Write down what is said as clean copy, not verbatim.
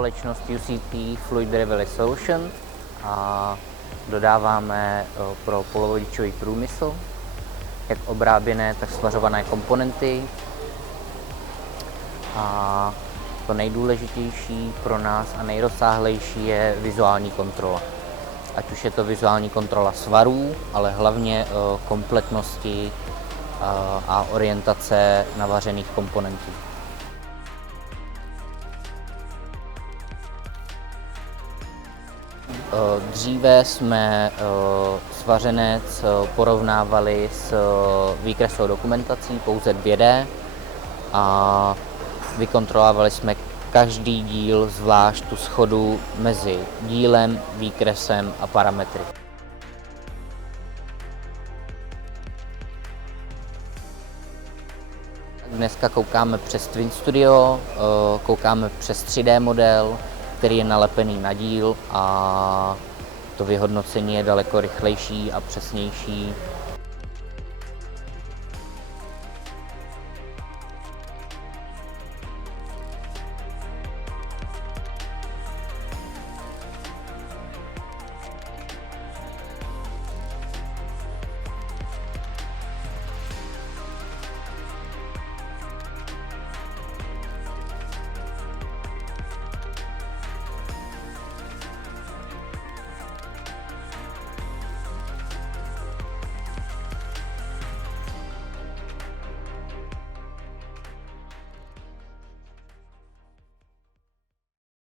společnost UCT Fluid Delivery Solution a dodáváme pro polovodičový průmysl jak obráběné, tak svařované komponenty. A to nejdůležitější pro nás a nejrozsáhlejší je vizuální kontrola. Ať už je to vizuální kontrola svarů, ale hlavně kompletnosti a orientace navařených komponentů. Dříve jsme svařenec porovnávali s výkresovou dokumentací pouze 2D a vykontrolovali jsme každý díl zvlášť, tu shodu mezi dílem, výkresem a parametry. Dneska koukáme přes Twin Studio, koukáme přes 3D model, který je nalepený na díl a to vyhodnocení je daleko rychlejší a přesnější